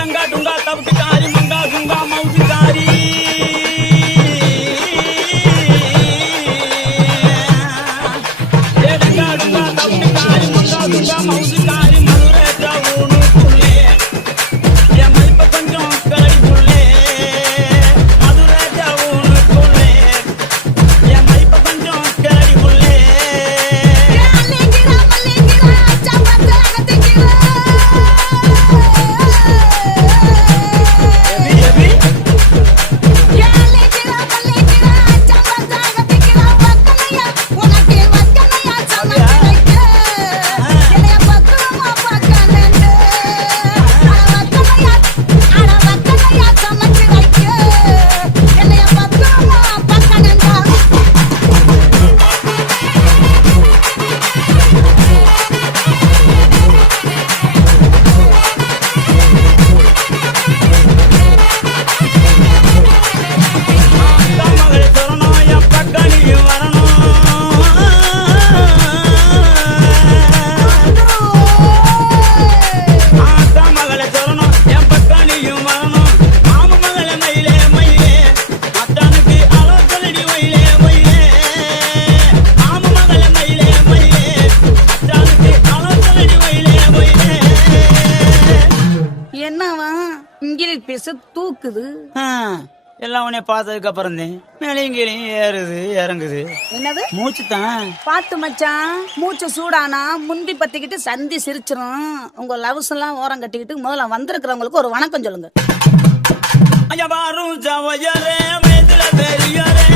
गंगा डूंगा तब टिकारी मंगा गुंगा मौजिकारी गंगा डूंगा तब टिकारी मंगा गुंगा मौजिकारी मधुरे जाऊनु पुले ये मैं पकंजों कड़ी पुले मधुरे जाऊनु पुले ये मैं पकंजों कड़ी पुले தூக்குது எல்லாம் உன்னை பார்த்ததுக்கு அப்புறம் மேலையும் கீழையும் ஏறுது இறங்குது. என்னது மூச்சு தான் பாத்து மச்சான். மூச்சு சூடானா முந்தி பத்திக்கிட்டு சந்தி சிரிச்சிரும். உங்க லவ்ஸ் எல்லாம் ஓரம் கட்டிக்கிட்டு முதல்ல வந்திருக்கிறவங்களுக்கு ஒரு வணக்கம் சொல்லுங்க. ஐயா பாரும் ஜவயரே மேதுல பெரியரே